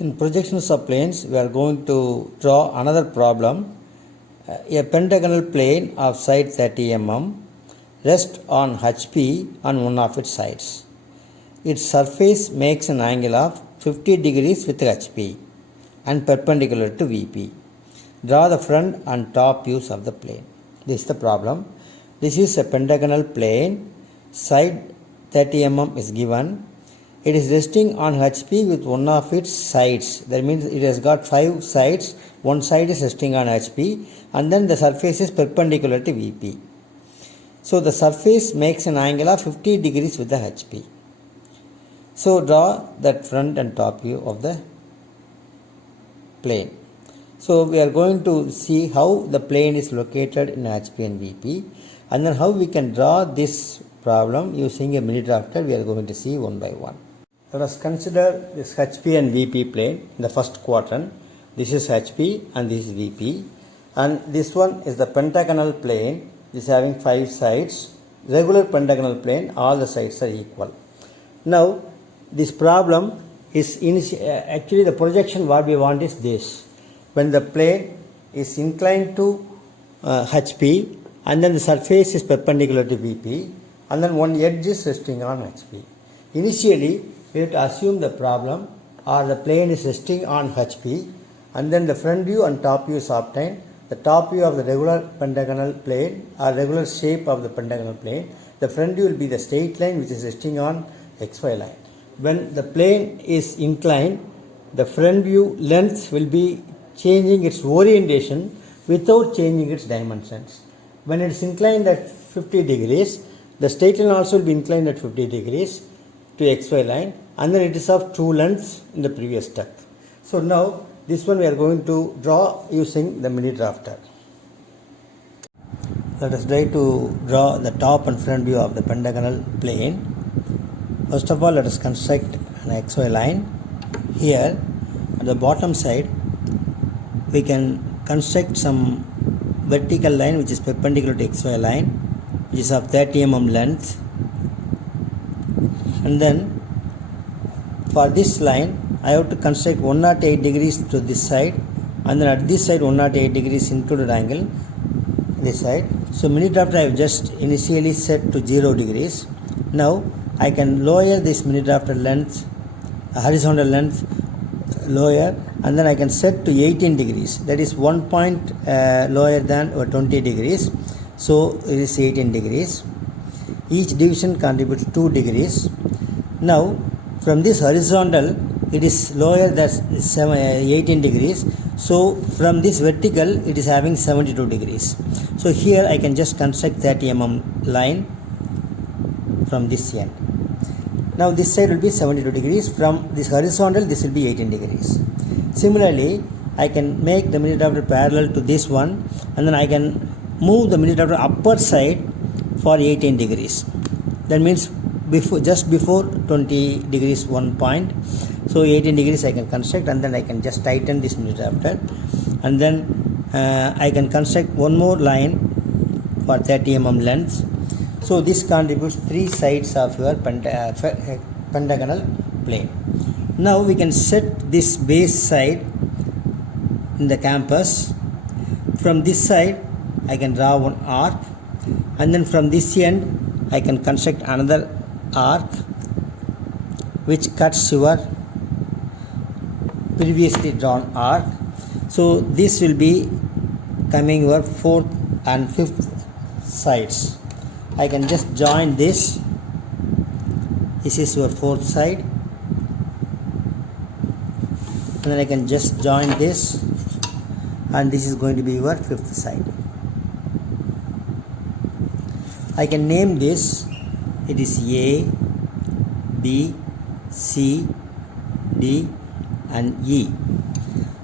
In projections of planes, we are going to draw another problem. A pentagonal plane of side 30 mm rests on HP on one of its sides. Its surface makes an angle of 50 degrees with HP and perpendicular to VP. Draw the front and top views of the plane. This is the problem. This is a pentagonal plane. Side 30 mm is given. It is resting on HP with one of its sides. That means it has got 5 sides. One side is resting on HP and then the surface is perpendicular to VP. So the surface makes an angle of 50 degrees with the HP. So draw that front and top view of the plane. So we are going to see how the plane is located in HP and VP, and then how we can draw this problem using a mini drafter. We are going to see one by one. Let us consider this HP and VP plane in the first quadrant. This is HP and this is VP, and this one is the pentagonal plane. This is having 5 sides. Regular pentagonal plane, all the sides are equal. Now this problem is actually the projection what we want is this. When the plane is inclined to HP and then the surface is perpendicular to VP and then one edge is resting on HP. Initially we have to assume the problem or the plane is resting on HP and then the front view and top view is obtained. The top view of the regular pentagonal plane or regular shape of the pentagonal plane, the front view will be the straight line which is resting on XY line. When the plane is inclined, the front view length will be changing its orientation without changing its dimensions. When it is inclined at 50 degrees, the straight line also will be inclined at 50 degrees to XY line, and then it is of true lengths in the previous step. So now this one we are going to draw using the mini drafter. Let us try to draw the top and front view of the pentagonal plane. First of all, let us construct an XY line. Here at the bottom side we can construct some vertical line which is perpendicular to XY line, which is of 30 mm length, and then for this line I have to construct 108 degrees to this side, and then at this side 108 degrees included angle this side. So mini drafter I have just initially set to 0 degrees. Now I can lower this mini drafter length, horizontal length lower, and then I can set to 18 degrees. That is 1 point lower than 20 degrees. So it is 18 degrees. Each division contributes 2 degrees. Now from this horizontal it is lower than 18 degrees. So from this vertical it is having 72 degrees. So here I can just construct 30 mm line from this end. Now this side will be 72 degrees. From this horizontal this will be 18 degrees. Similarly, I can make the mini drafter parallel to this one, and then I can move the mini drafter upper side for 18 degrees. That means just before 20 degrees 1 point. So 18 degrees I can construct, and then I can just tighten this mini drafter, and then I can construct one more line for 30 mm length. So this contributes 3 sides of your pentagonal plane. Now we can set this base side in the campus. From this side I can draw one arc, and then from this end I can construct another arc which cuts your previously drawn arc. So this will be coming your 4th and 5th sides. I can just join this. This is your 4th side, and then I can just join this, and this is going to be your 5th side. I can name this. It is A, B, C, D and E.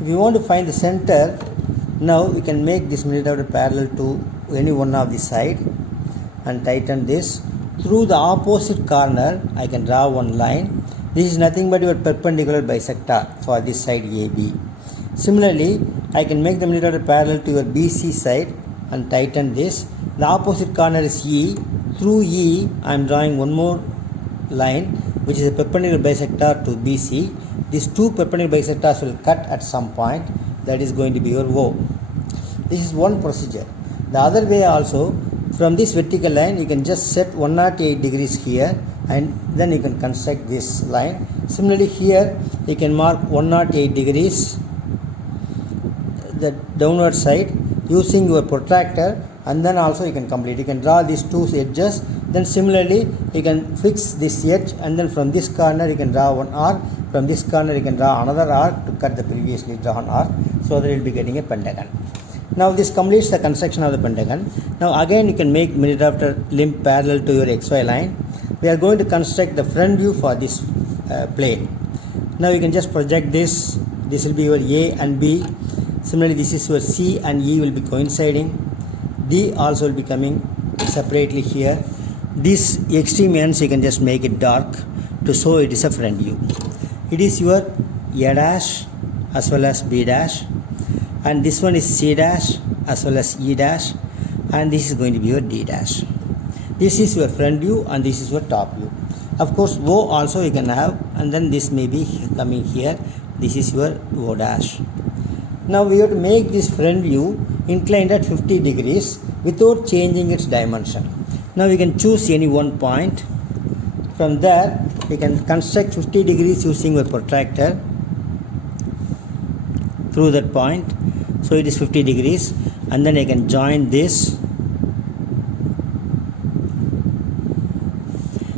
If you want to find the center, now we can make this mini drafter parallel to any one of the side and tighten this. Through the opposite corner I can draw one line. This is nothing but your perpendicular bisector for this side AB. Similarly, I can make the mini drafter parallel to your BC side and tighten this. The opposite corner is E. Through E I am drawing one more line which is a perpendicular bisector to BC. these two perpendicular bisectors will cut at some point. That is going to be your O. This is one procedure. The other way also, from this vertical line you can just set 108 degrees here, and then you can construct this line. Similarly here you can mark 108 degrees the downward side using your protractor, and then also you can complete. You can draw these two edges, then similarly you can fix this edge, and then from this corner you can draw one arc, from this corner you can draw another arc to cut the previously drawn arc, so that you will be getting a pentagon. Now this completes the construction of the pentagon. Now again you can make mini drafter limb parallel to your XY line. We are going to construct the front view for this plane. Now you can just project this. This will be your A and B. Similarly this is your C and E will be coinciding. D also will be coming separately here. This extreme ends you can just make it dark to show it is a front view. It is your A dash as well as B dash, and this one is C dash as well as E dash, and this is going to be your D dash. This is your front view and this is your top view. Of course O also you can have, and then this may be coming here. This is your O dash. Now we have to make this front view inclined at 50 degrees without changing its dimension. Now we can choose any one point. From there we can construct 50 degrees using a protractor through that point. So it is 50 degrees, and then I can join this.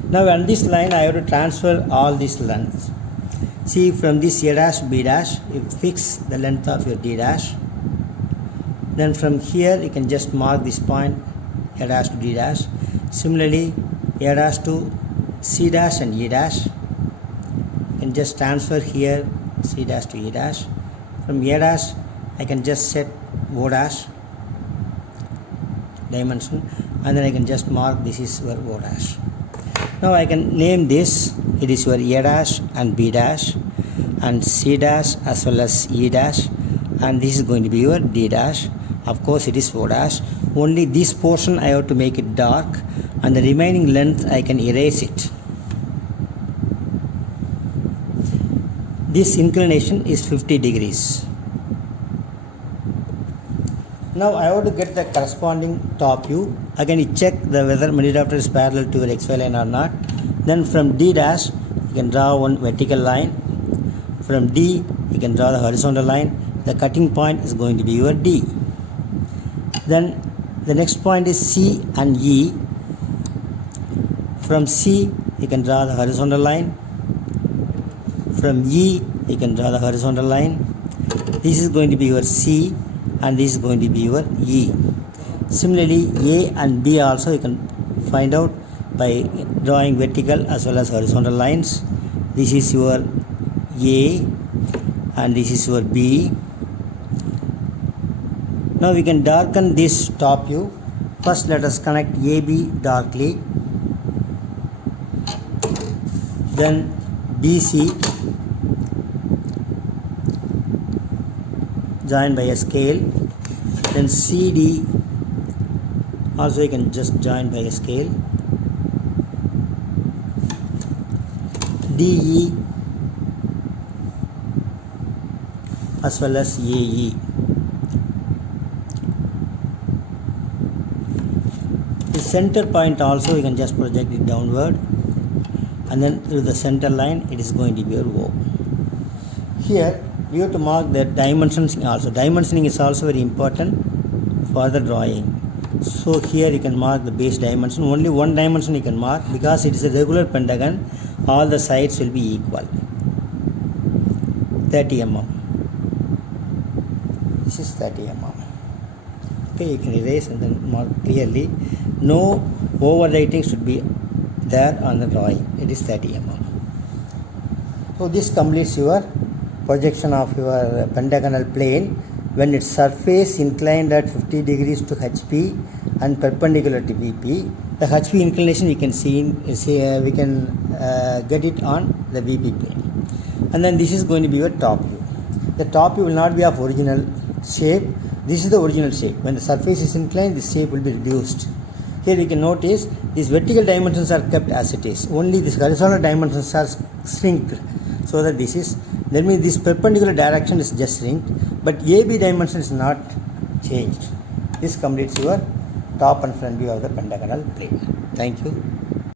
Now on this line I have to transfer all these lengths. See, from this A dash B dash you fix the length of your D dash. Then from here you can just mark this point A dash to D dash. Similarly A dash to C dash and E dash. You can just transfer here C dash to E dash. From A dash I can just set O dash dimension, and then I can just mark this is your O dash. Now I can name this. It is your A dash and B dash and C dash as well as E dash, and this is going to be your D dash. Of course it is O dash. Only this portion I have to make it dark, and the remaining length I can erase it. This inclination is 50 degrees. Now I have to get the corresponding top view. Again you check whether mini drafter is parallel to your XY line or not. Then from D dash you can draw one vertical line. From D you can draw the horizontal line. The cutting point is going to be your D. Then the next point is C and E. From C you can draw the horizontal line. From E you can draw the horizontal line. This is going to be your C, and this is going to be your E. Similarly A and B also you can find out by drawing vertical as well as horizontal lines. This is your A and this is your B. Now we can darken this top view. First let us connect AB darkly, then BC join by a scale, then CD also you can just join by a scale, DE as well as AE. The center point also you can just project it downward, and then through the center line it is going to be your O. Here we have to mark the dimensions also. Dimensioning is also very important for the drawing. So here you can mark the base dimension. Only one dimension you can mark, because it is a regular pentagon. All the sides will be equal. 30 mm. This is 30 mm. Okay, you can erase and then mark clearly. No overwriting should be there on the drawing. It is 30 mm. So this completes your projection of your pentagonal plane when its surface inclined at 50 degrees to HP and perpendicular to VP. The HP inclination we can we can get it on the VP plane. And then this is going to be your top view. The top view will not be of original shape. This is the original shape. When the surface is inclined, this shape will be reduced. Here you can notice these vertical dimensions are kept as it is. Only these horizontal dimensions are shrinked, so that this is That means this perpendicular direction is just linked, but AB dimension is not changed. This completes your top and front view of the pentagonal plane. Thank you.